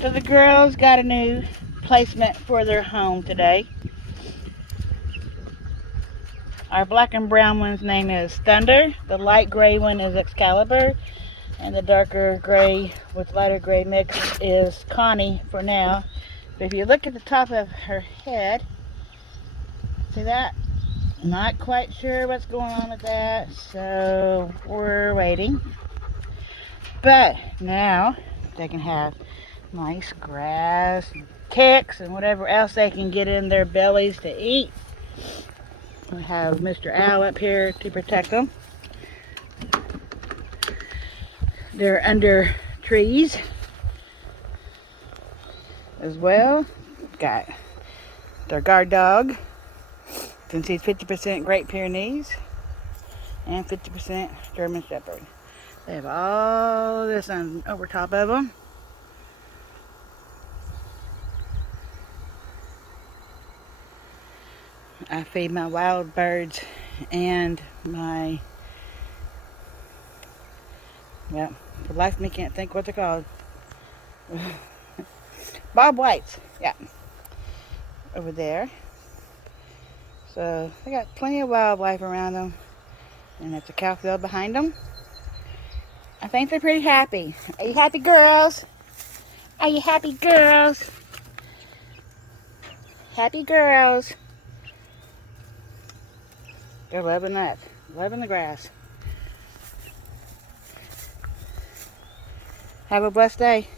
So the girls got a new placement for their home today. Our black and brown one's name is Thunder. The light gray one is Excalibur. And the darker gray with lighter gray mix is Connie for now. But if you look at the top of her head, see that? Not quite sure what's going on with that, so we're waiting. But now they can have nice grass and kicks and whatever else they can get in their bellies to eat. We have Mr. Owl up here to protect them. They're under trees as well. Got their guard dog, since he's 50% Great Pyrenees and 50% German Shepherd. They have all this on over top of them. I feed my wild birds and my, well, for life of me can't think what they're called. Bob Whites, yeah, over there. So they got plenty of wildlife around them, and that's a cow field behind them. I think they're pretty happy. Are you happy, girls? Are you happy, girls? Happy girls. They're loving that. Loving the grass. Have a blessed day.